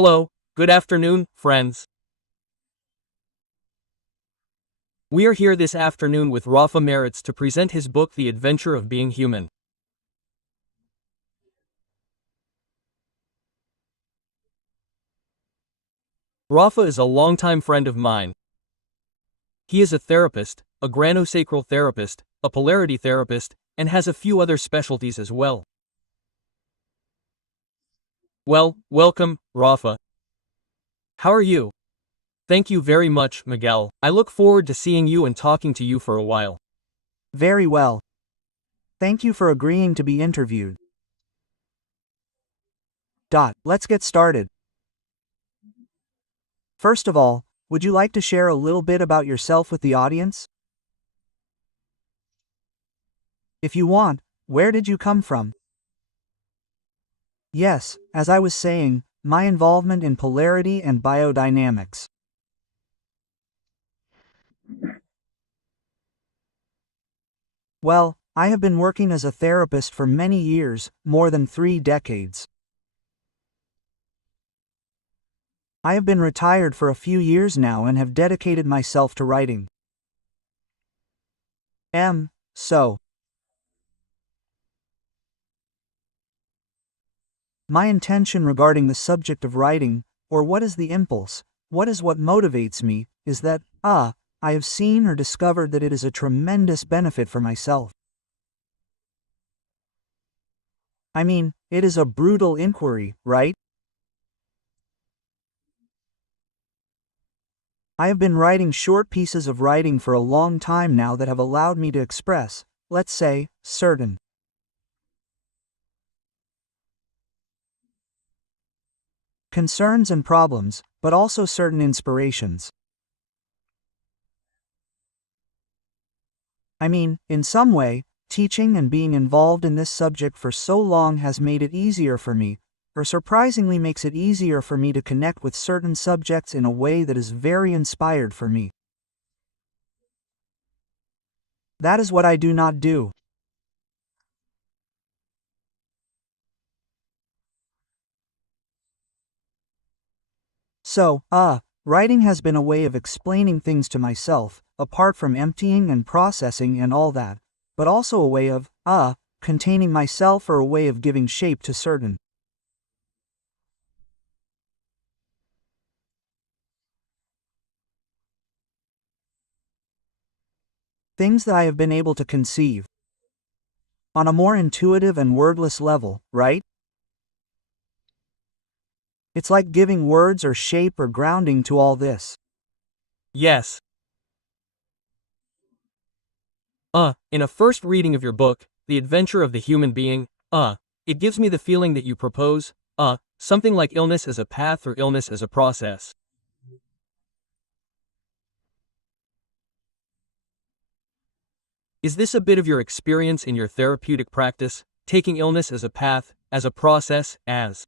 Hello, good afternoon, friends. We are here this afternoon with Rafa Meritz to present his book The Adventure of Being Human. Rafa is a longtime friend of mine. He is a therapist, a granosacral therapist, a polarity therapist, and has a few other specialties as well. Well, welcome, Rafa. How are you? Thank you very much, Miguel. I look forward to seeing you and talking to you for a while. Very well. Thank you for agreeing to be interviewed. Let's get started. First of all, would you like to share a little bit about yourself with the audience? If you want, where did you come from? Yes, as I was saying, my involvement in polarity and biodynamics. Well, I have been working as a therapist for many years, more than 3 decades. I have been retired for a few years now and have dedicated myself to writing. So. My intention regarding the subject of writing, or what is the impulse, what motivates me, is that, I have seen or discovered that it is a tremendous benefit for myself. I mean, it is a brutal inquiry, right? I have been writing short pieces of writing for a long time now that have allowed me to express, let's say, certain concerns and problems, but also certain inspirations. I mean, in some way, teaching and being involved in this subject for so long has made it easier for me, or surprisingly makes it easier for me to connect with certain subjects in a way that is very inspired for me. That is what I do not do. So, writing has been a way of explaining things to myself, apart from emptying and processing and all that, but also a way of, containing myself, or a way of giving shape to certain things that I have been able to conceive on a more intuitive and wordless level, right? It's like giving words or shape or grounding to all this. Yes. In a first reading of your book, The Adventure of the Human Being, it gives me the feeling that you propose, something like illness as a path or illness as a process. Is this a bit of your experience in your therapeutic practice, taking illness as a path, as a process, as?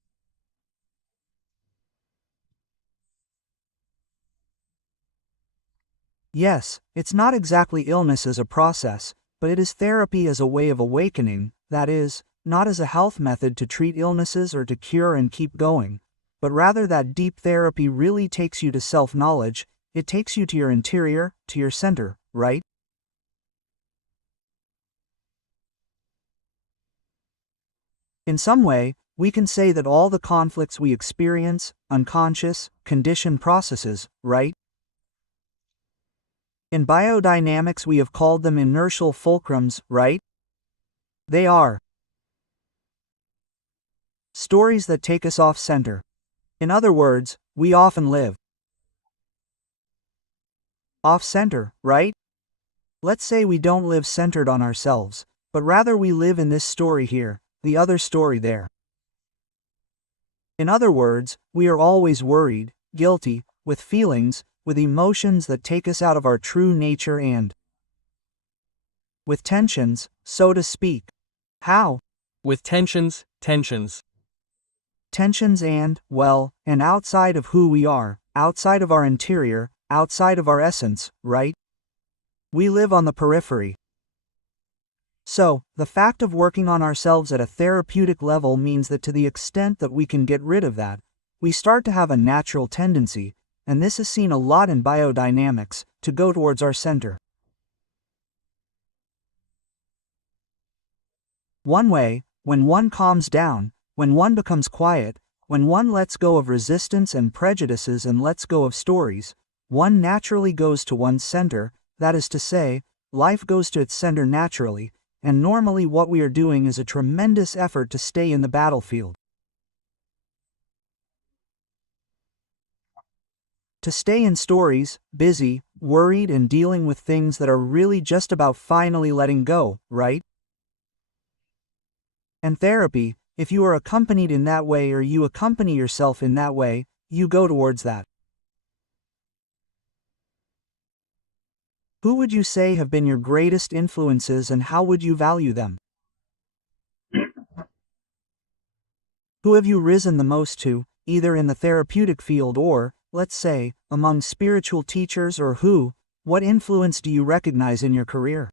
Yes, it's not exactly illness as a process, but it is therapy as a way of awakening, that is, not as a health method to treat illnesses or to cure and keep going, but rather that deep therapy really takes you to self-knowledge, it takes you to your interior, to your center, right? In some way, we can say that all the conflicts we experience, unconscious, conditioned processes, right? In biodynamics we have called them inertial fulcrums, right? They are stories that take us off center. In other words, we often live off center, right? Let's say we don't live centered on ourselves, but rather we live in this story here, the other story there. In other words, we are always worried, guilty, with feelings, with emotions that take us out of our true nature and with tensions, so to speak. How? With tensions. Tensions and, well, and outside of who we are, outside of our interior, outside of our essence, right? We live on the periphery. So, the fact of working on ourselves at a therapeutic level means that to the extent that we can get rid of that, we start to have a natural tendency, and this is seen a lot in biodynamics, to go towards our center. One way, when one calms down, when one becomes quiet, when one lets go of resistance and prejudices and lets go of stories, one naturally goes to one's center, that is to say, life goes to its center naturally, and normally what we are doing is a tremendous effort to stay in the battlefield. To stay in stories, busy, worried and dealing with things that are really just about finally letting go, right? And therapy, if you are accompanied in that way or you accompany yourself in that way, you go towards that. Who would you say have been your greatest influences and how would you value them? Who have you risen the most to, either in the therapeutic field or, let's say, among spiritual teachers or what influence do you recognize in your career?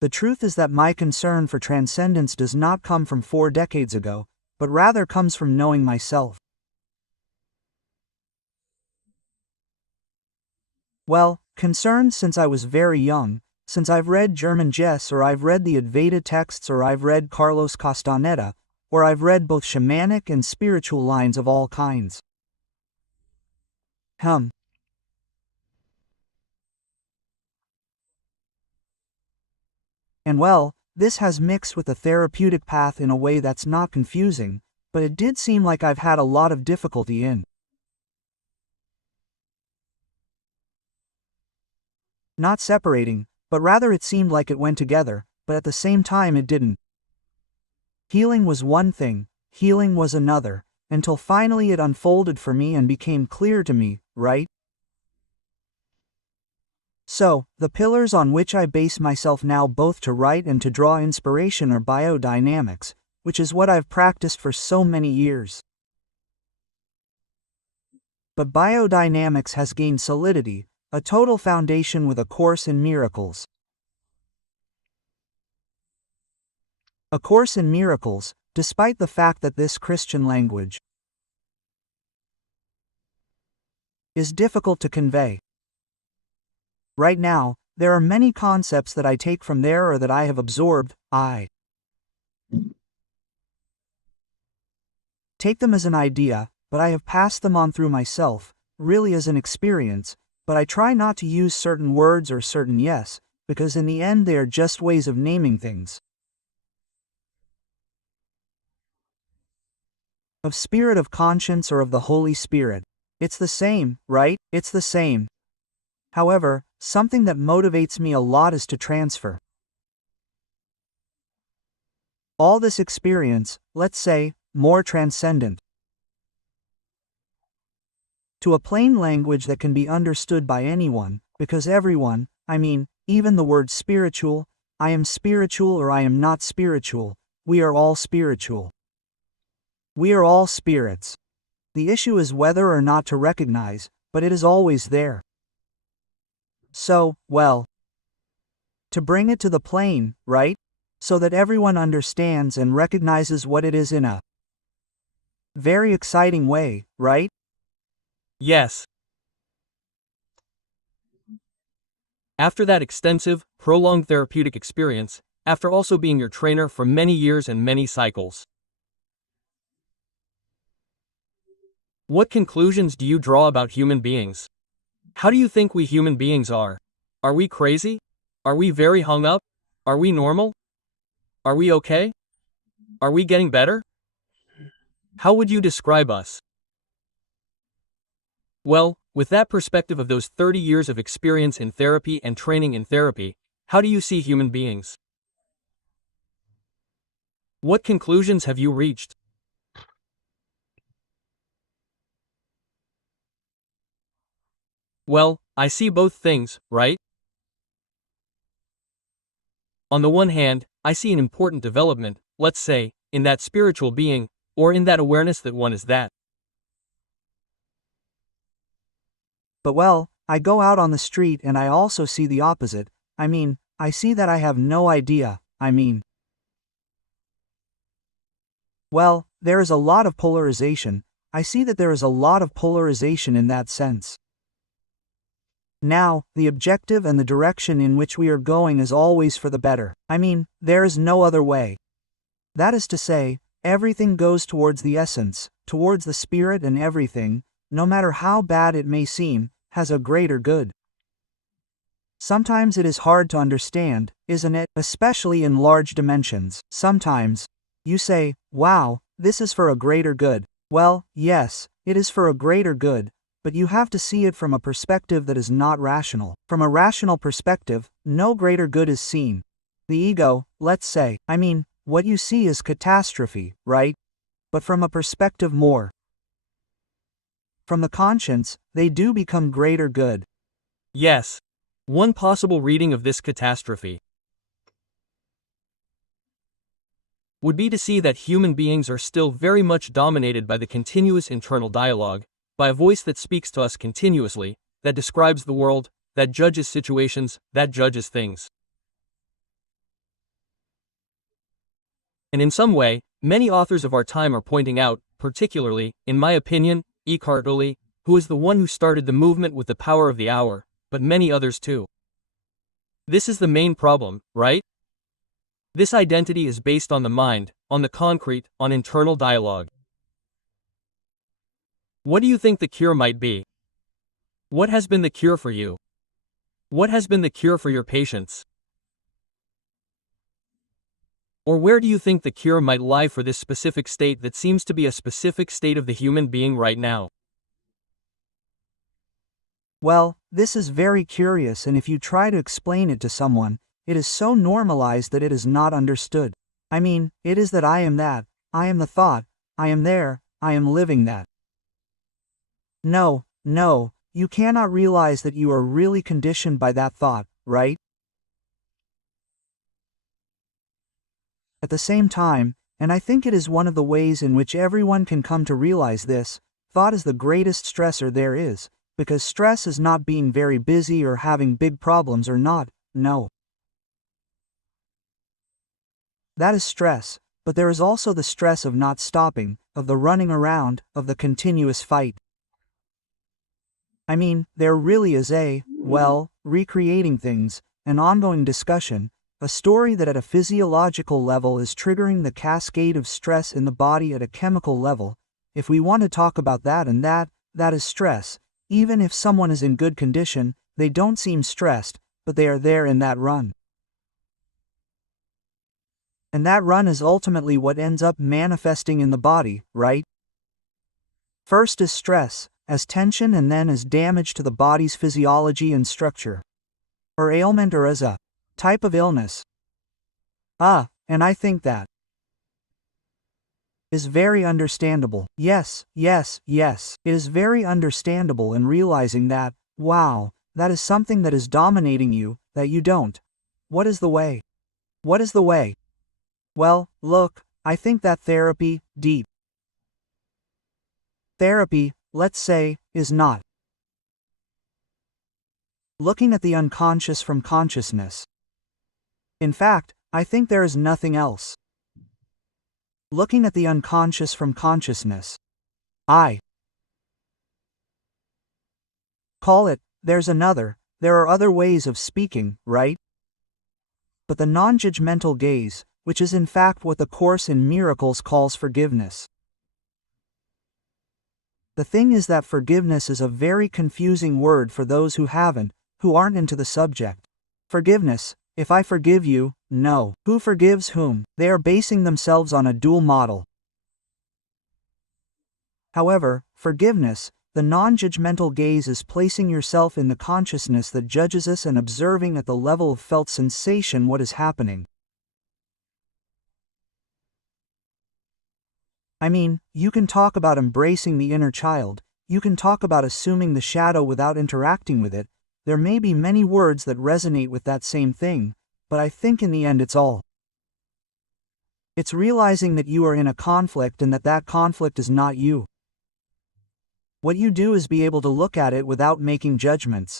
The truth is that my concern for transcendence does not come from 4 decades ago, but rather comes from knowing myself. Well, concerned since I was very young, since I've read German Jess or I've read the Advaita texts or I've read Carlos Castaneda, or I've read both shamanic and spiritual lines of all kinds. And well, this has mixed with the therapeutic path in a way that's not confusing, but it did seem like I've had a lot of difficulty in not separating, but rather it seemed like it went together, but at the same time it didn't. Healing was one thing, healing was another, until finally it unfolded for me and became clear to me, right? So, the pillars on which I base myself now both to write and to draw inspiration are biodynamics, which is what I've practiced for so many years. But biodynamics has gained solidity, a total foundation with A Course in Miracles. A Course in Miracles, despite the fact that this Christian language is difficult to convey. Right now, there are many concepts that I take from there or that I have absorbed. I take them as an idea, but I have passed them on through myself, really as an experience, but I try not to use certain words or certain yes, because in the end they are just ways of naming things. Of spirit of conscience or of the Holy Spirit. It's the same, right? It's the same. However, something that motivates me a lot is to transfer all this experience, let's say, more transcendent, to a plain language that can be understood by anyone, because everyone, I mean, even the word spiritual, I am spiritual or I am not spiritual, we are all spiritual. We are all spirits. The issue is whether or not to recognize, but it is always there. So, well, to bring it to the plane, right? So that everyone understands and recognizes what it is in a very exciting way, right? Yes. After that extensive, prolonged therapeutic experience, after also being your trainer for many years and many cycles, what conclusions do you draw about human beings? How do you think we human beings are? Are we crazy? Are we very hung up? Are we normal? Are we okay? Are we getting better? How would you describe us? Well, with that perspective of those 30 years of experience in therapy and training in therapy, how do you see human beings? What conclusions have you reached? Well, I see both things, right? On the one hand, I see an important development, let's say, in that spiritual being, or in that awareness that one is that. But well, I go out on the street and I also see the opposite. I mean, I see that I have no idea, Well, there is a lot of polarization. I see that there is a lot of polarization in that sense. Now, the objective and the direction in which we are going is always for the better. I mean, there is no other way. That is to say, everything goes towards the essence, towards the spirit, and everything, no matter how bad it may seem, has a greater good. Sometimes it is hard to understand, isn't it? Especially in large dimensions. Sometimes you say, wow, this is for a greater good. Well, yes, it is for a greater good, but you have to see it from a perspective that is not rational. From a rational perspective, no greater good is seen. The ego, let's say, what you see is catastrophe, right? But from a perspective more from the conscience, they do become greater good. Yes. One possible reading of this catastrophe would be to see that human beings are still very much dominated by the continuous internal dialogue, by a voice that speaks to us continuously, that describes the world, that judges situations, that judges things. And in some way, many authors of our time are pointing out, particularly, in my opinion, Eckhart Tolle, who is the one who started the movement with the power of the hour, but many others too. This is the main problem, right? This identity is based on the mind, on the concrete, on internal dialogue. What do you think the cure might be? What has been the cure for you? What has been the cure for your patients? Or where do you think the cure might lie for this specific state that seems to be a specific state of the human being right now? Well, this is very curious, and if you try to explain it to someone, it is so normalized that it is not understood. It is that I am that, I am the thought, I am there, I am living that. No, you cannot realize that you are really conditioned by that thought, right? At the same time, and I think it is one of the ways in which everyone can come to realize this, thought is the greatest stressor there is, because stress is not being very busy or having big problems or not, no. That is stress, but there is also the stress of not stopping, of the running around, of the continuous fight. There really is recreating things, an ongoing discussion, a story that at a physiological level is triggering the cascade of stress in the body at a chemical level. If we want to talk about that, and that is stress. Even if someone is in good condition, they don't seem stressed, but they are there in that run. And that run is ultimately what ends up manifesting in the body, right? First is stress, as tension, and then as damage to the body's physiology and structure. Or ailment, or as a type of illness. And I think that is very understandable. Yes. It is very understandable, and realizing that, wow, that is something that is dominating you, that you don't. What is the way? What is the way? Well, look, I think that therapy, deep therapy, let's say, is not looking at the unconscious from consciousness. In fact, I think there is nothing else. Looking at the unconscious from consciousness. I call it, there are other ways of speaking, right? But the non-judgmental gaze, which is in fact what the Course in Miracles calls forgiveness. The thing is that forgiveness is a very confusing word for those who aren't into the subject. Forgiveness, if I forgive you, no. Who forgives whom? They are basing themselves on a dual model. However, forgiveness, the non-judgmental gaze, is placing yourself in the consciousness that judges us and observing at the level of felt sensation what is happening. You can talk about embracing the inner child, you can talk about assuming the shadow without interacting with it. There may be many words that resonate with that same thing, but I think in the end it's realizing that you are in a conflict and that conflict is not you. What you do is be able to look at it without making judgments.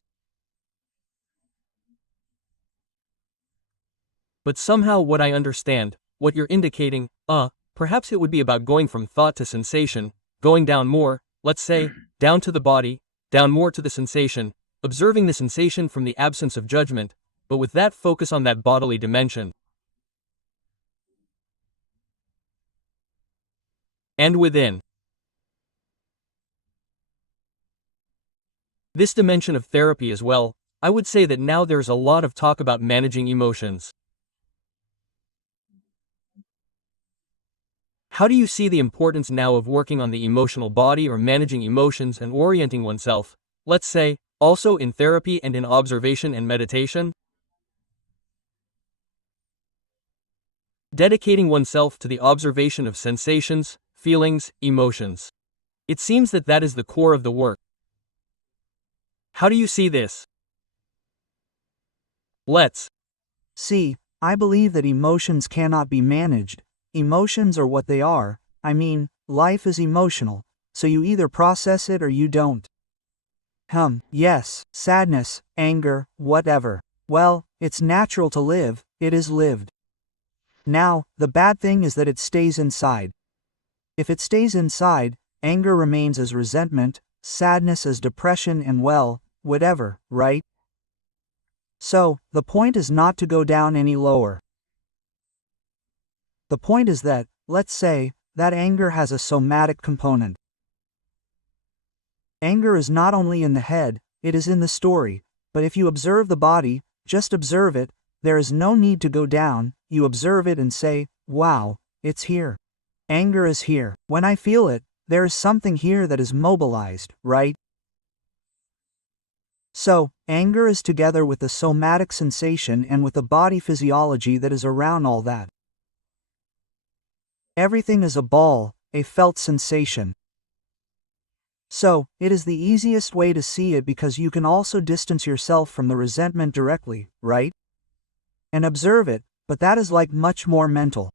But somehow what I understand, what you're indicating, Perhaps it would be about going from thought to sensation, going down more, let's say, down to the body, down more to the sensation, observing the sensation from the absence of judgment, but with that focus on that bodily dimension. And within this dimension of therapy as well, I would say that now there's a lot of talk about managing emotions. How do you see the importance now of working on the emotional body or managing emotions and orienting oneself, let's say, also in therapy and in observation and meditation? Dedicating oneself to the observation of sensations, feelings, emotions. It seems that that is the core of the work. How do you see this? Let's See, I believe that emotions cannot be managed. Emotions are what they are. I mean, life is emotional, so you either process it or you don't. Yes, sadness, anger, whatever. Well, it's natural to live, it is lived. Now, the bad thing is that it stays inside. If it stays inside, anger remains as resentment, sadness as depression and well, whatever, right? So, the point is not to go down any lower. The point is that, let's say, that anger has a somatic component. Anger is not only in the head, it is in the story, but if you observe the body, just observe it, there is no need to go down, you observe it and say, wow, it's here. Anger is here. When I feel it, there is something here that is mobilized, right? So, anger is together with the somatic sensation and with the body physiology that is around all that. Everything is a ball, a felt sensation. So, it is the easiest way to see it because you can also distance yourself from the resentment directly, right? And observe it, but that is like much more mental.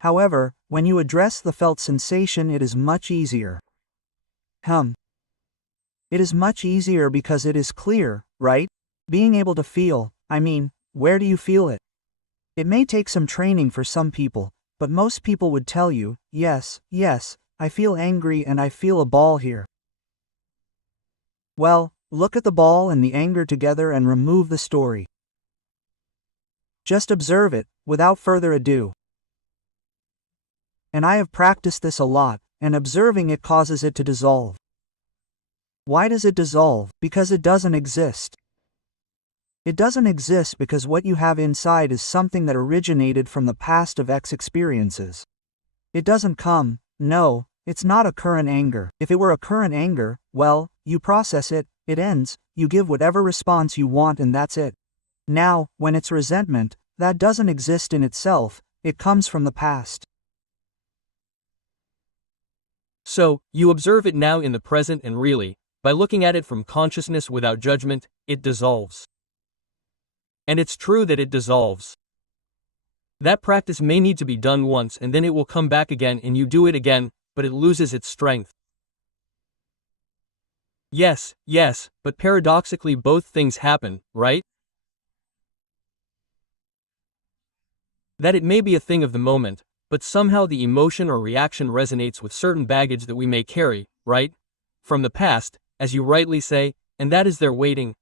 However, when you address the felt sensation, it is much easier. It is much easier because it is clear, right? Being able to feel, I mean, where do you feel it? It may take some training for some people, but most people would tell you, yes, I feel angry and I feel a ball here. Well, look at the ball and the anger together and remove the story. Just observe it, without further ado. And I have practiced this a lot, and observing it causes it to dissolve. Why does it dissolve? Because it doesn't exist. It doesn't exist because what you have inside is something that originated from the past of X experiences. It doesn't come, no, it's not a current anger. If it were a current anger, well, you process it, it ends, you give whatever response you want and that's it. Now, when it's resentment, that doesn't exist in itself, it comes from the past. So, you observe it now in the present and really, by looking at it from consciousness without judgment, it dissolves. And it's true that it dissolves. That practice may need to be done once and then it will come back again and you do it again, but it loses its strength. Yes, but paradoxically both things happen, right? That it may be a thing of the moment, but somehow the emotion or reaction resonates with certain baggage that we may carry, right? From the past, as you rightly say, and that is their waiting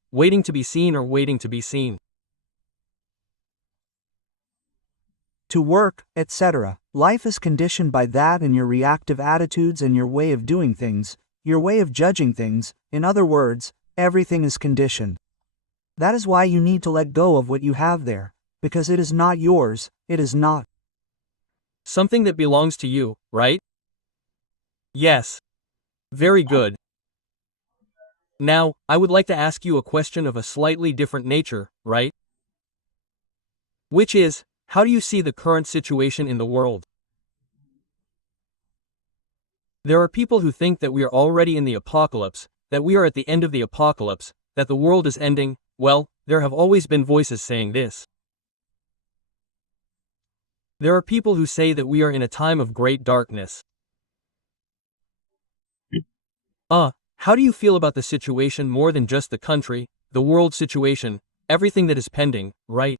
to be seen or waiting to be seen. To work, etc. Life is conditioned by that and your reactive attitudes and your way of doing things, your way of judging things, in other words, everything is conditioned. That is why you need to let go of what you have there, because it is not yours, it is not something that belongs to you, right? Yes. Very good. Now, I would like to ask you a question of a slightly different nature, right? Which is, how do you see the current situation in the world? There are people who think that we are already in the apocalypse, that we are at the end of the apocalypse, that the world is ending. Well, there have always been voices saying this. There are people who say that we are in a time of great darkness. How do you feel about the situation more than just the country, the world situation, everything that is pending, right?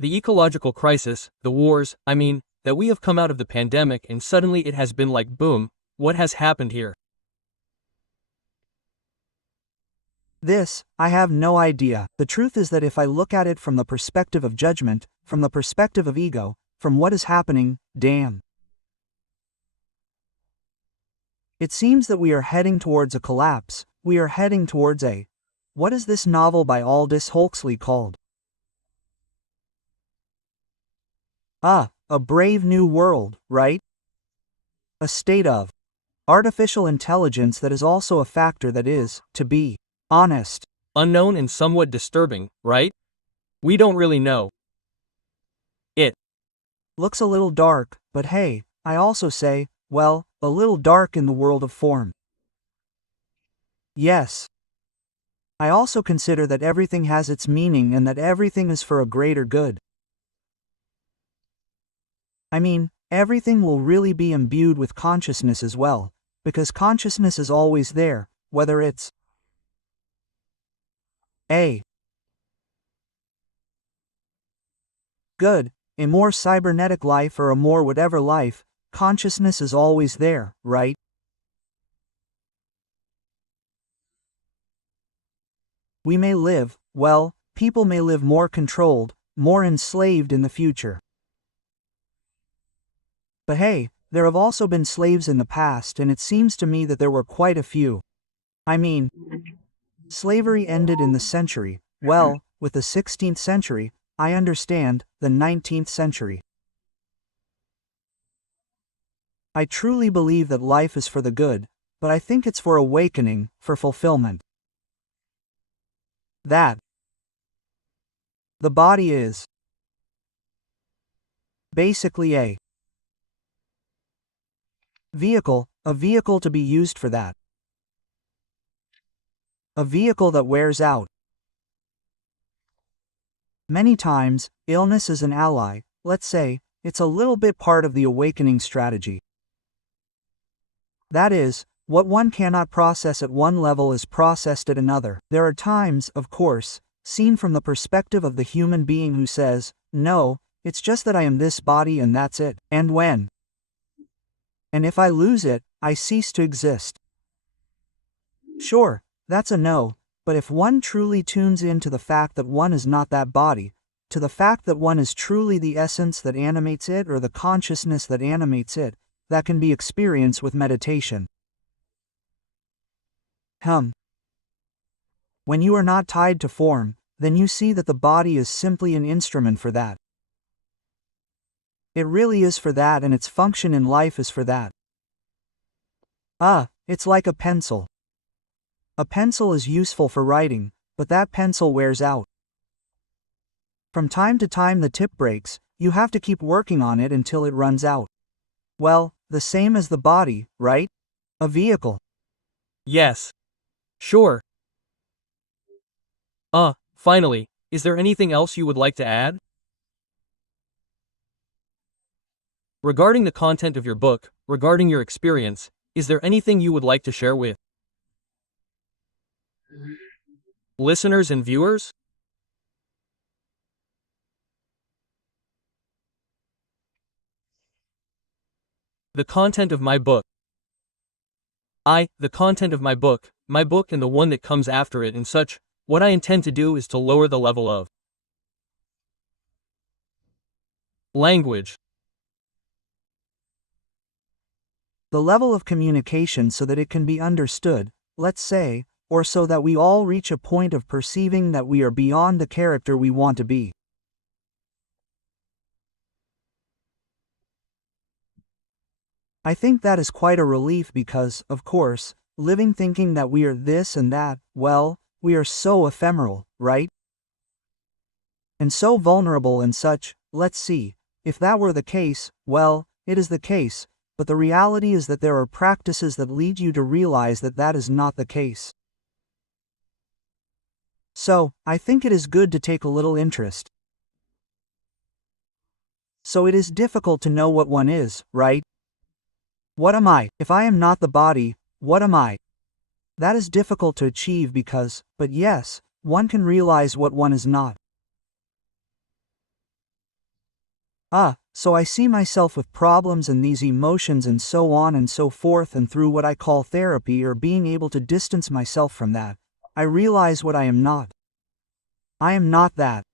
The ecological crisis, the wars, that we have come out of the pandemic and suddenly it has been like boom, what has happened here? This, I have no idea. The truth is that if I look at it from the perspective of judgment, from the perspective of ego, from what is happening, damn. It seems that we are heading towards a collapse, we are heading towards a... What is this novel by Aldous Huxley called? A brave new world, right? A state of artificial intelligence that is also a factor that is, to be honest, Unknown and somewhat disturbing, right? We don't really know. It looks a little dark, but hey, I also say, well, a little dark in the world of form. Yes. I also consider that everything has its meaning and that everything is for a greater good. Everything will really be imbued with consciousness as well, because consciousness is always there, whether it's a good, a more cybernetic life or a more whatever life, consciousness is always there, right? We may live, well, people may live more controlled, more enslaved in the future. But hey, there have also been slaves in the past and it seems to me that there were quite a few. Slavery ended in the century, well, with the 16th century, I understand, the 19th century. I truly believe that life is for the good, but I think it's for awakening, for fulfillment. That the body is basically a vehicle to be used for that. A vehicle that wears out. Many times, illness is an ally, let's say, it's a little bit part of the awakening strategy. That is, what one cannot process at one level is processed at another. There are times, of course, seen from the perspective of the human being who says, no, it's just that I am this body and that's it. And when? And if I lose it, I cease to exist. Sure, that's a no, but if one truly tunes in to the fact that one is not that body, to the fact that one is truly the essence that animates it or the consciousness that animates it, that can be experienced with meditation. When you are not tied to form, then you see that the body is simply an instrument for that. It really is for that and its function in life is for that. It's like a pencil. A pencil is useful for writing, but that pencil wears out. From time to time the tip breaks, you have to keep working on it until it runs out. Well, the same as the body, right? A vehicle. Yes. Sure. Finally, is there anything else you would like to add? Regarding the content of your book, regarding your experience, is there anything you would like to share with listeners and viewers? The content of my book. The content of my book and the one that comes after it and such, what I intend to do is to lower the level of language. The level of communication so that it can be understood, let's say, or so that we all reach a point of perceiving that we are beyond the character we want to be. I think that is quite a relief because, of course, living thinking that we are this and that, well, we are so ephemeral, right? And so vulnerable and such, let's see, if that were the case, well, it is the case, but the reality is that there are practices that lead you to realize that that is not the case. So, I think it is good to take a little interest. So it is difficult to know what one is, right? What am I? If I am not the body, what am I? That is difficult to achieve because, but yes, one can realize what one is not. So I see myself with problems and these emotions and so on and so forth, and through what I call therapy or being able to distance myself from that, I realize what I am not. I am not that.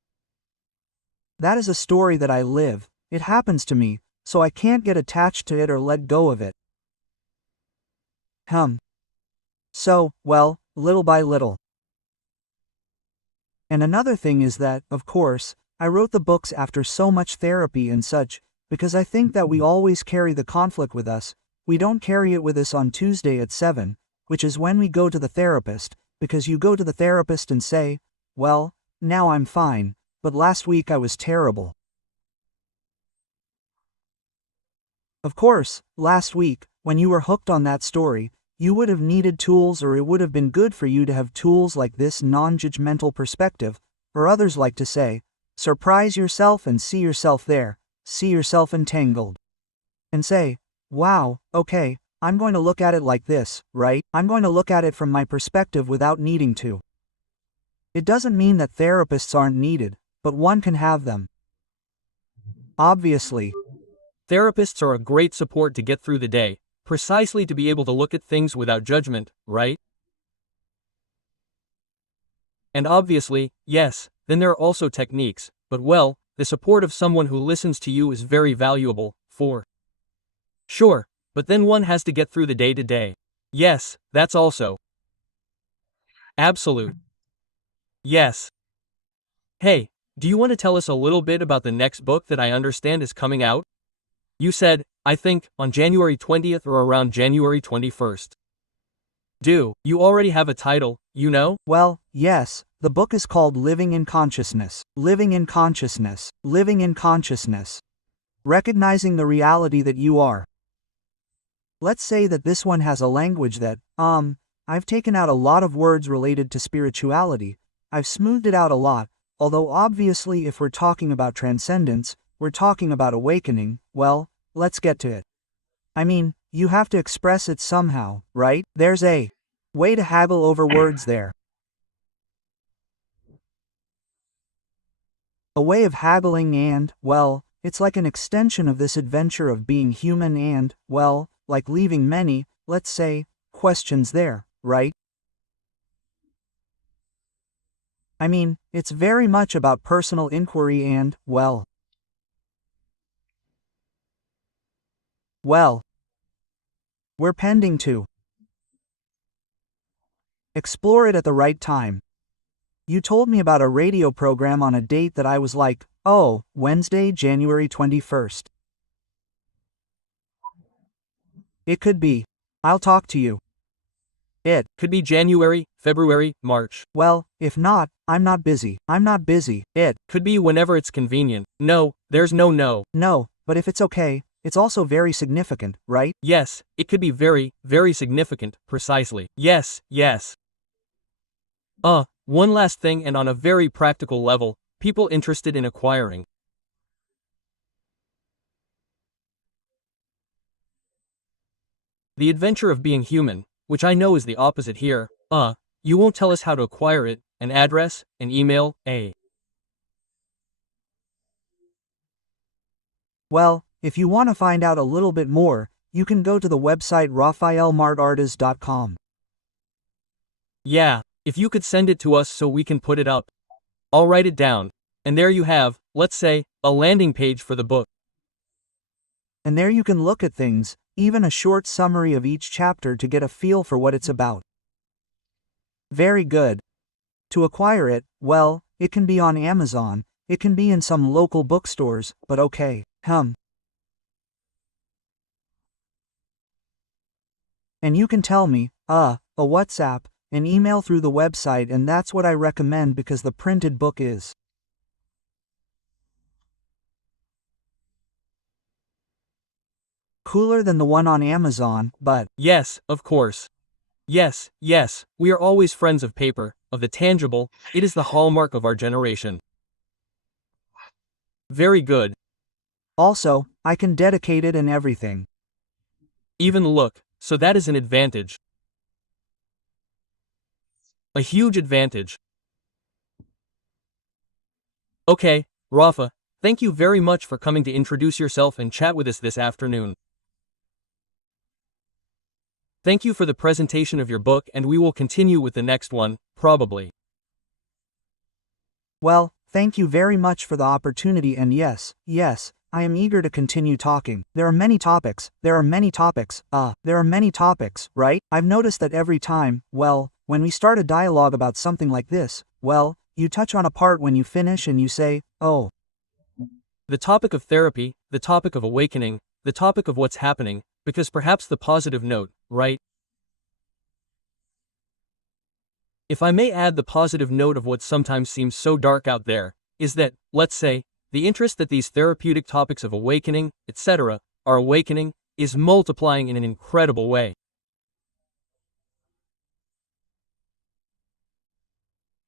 That is a story that I live, it happens to me, so I can't get attached to it or let go of it. So, well, little by little. And another thing is that, of course, I wrote the books after so much therapy and such, because I think that we always carry the conflict with us. We don't carry it with us on Tuesday at 7, which is when we go to the therapist, because you go to the therapist and say, well, now I'm fine, but last week I was terrible. Of course, last week, when you were hooked on that story, you would have needed tools, or it would have been good for you to have tools like this non-judgmental perspective, or others like to say, surprise yourself and see yourself there, see yourself entangled. And say, wow, okay, I'm going to look at it like this, right? I'm going to look at it from my perspective without needing to. It doesn't mean that therapists aren't needed, but one can have them. Obviously. Therapists are a great support to get through the day, precisely to be able to look at things without judgment, right? And obviously, yes, then there are also techniques, but well, the support of someone who listens to you is very valuable, for sure, but then one has to get through the day to day. Yes, that's also absolute. Yes. Hey, do you want to tell us a little bit about the next book that I understand is coming out? You said, I think, on January 20th or around January 21st. Do you already have a title, you know? Well, yes, the book is called Living in Consciousness. Living in Consciousness. Living in Consciousness. Recognizing the reality that you are. Let's say that this one has a language that, I've taken out a lot of words related to spirituality. I've smoothed it out a lot, although obviously if we're talking about transcendence, we're talking about awakening, well, let's get to it. I mean, you have to express it somehow, right? There's a way to haggle over words there. A way of haggling and, well, it's like an extension of this adventure of being human and, well, like leaving many, let's say, questions there, right? I mean, it's very much about personal inquiry and, well, we're pending to explore it at the right time. You told me about a radio program on a date that I was like, oh, Wednesday, January 21st. It could be. I'll talk to you. It could be January, February, March. Well, if not, I'm not busy. I'm not busy. It could be whenever it's convenient. No, there's no no. No, but if it's okay, it's also very significant, right? Yes, it could be very, very significant, precisely. Yes, yes. One last thing, and on a very practical level, people interested in acquiring the adventure of being human, which I know is the opposite here. You won't tell us how to acquire it, an address, an email, Well, if you want to find out a little bit more, you can go to the website rafaelmartartes.com. Yeah, if you could send it to us so we can put it up. I'll write it down. And there you have, let's say, a landing page for the book. And there you can look at things, even a short summary of each chapter to get a feel for what it's about. Very good. To acquire it, well, it can be on Amazon, it can be in some local bookstores, but okay, And you can tell me, a WhatsApp, an email through the website, and that's what I recommend because the printed book is cooler than the one on Amazon, but yes, of course. Yes, yes, we are always friends of paper, of the tangible, it is the hallmark of our generation. Very good. Also, I can dedicate it and everything. Even look, so that is an advantage. A huge advantage. Okay, Rafa, Thank you very much for coming to introduce yourself and chat with us this afternoon. Thank you for the presentation of your book, and we will continue with the next one, probably. Well, thank you very much for the opportunity, and yes, I am eager to continue talking. There are many topics, right? I've noticed that every time, well, when we start a dialogue about something like this, well, you touch on a part when you finish and you say, oh. The topic of therapy, the topic of awakening, the topic of what's happening, because perhaps the positive note, right? If I may add, the positive note of what sometimes seems so dark out there, is that, let's say, the interest that these therapeutic topics of awakening, etc., are awakening, is multiplying in an incredible way.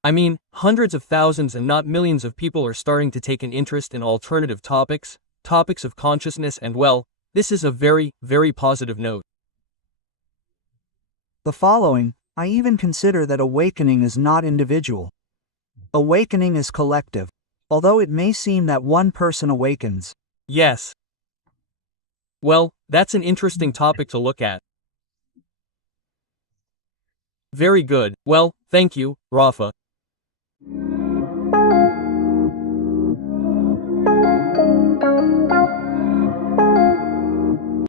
I mean, hundreds of thousands and not millions of people are starting to take an interest in alternative topics, topics of consciousness, and well, this is a very, very positive note. The following, I even consider that awakening is not individual. Awakening is collective, although it may seem that one person awakens. Yes. Well, that's an interesting topic to look at. Very good. Well, thank you, Rafa.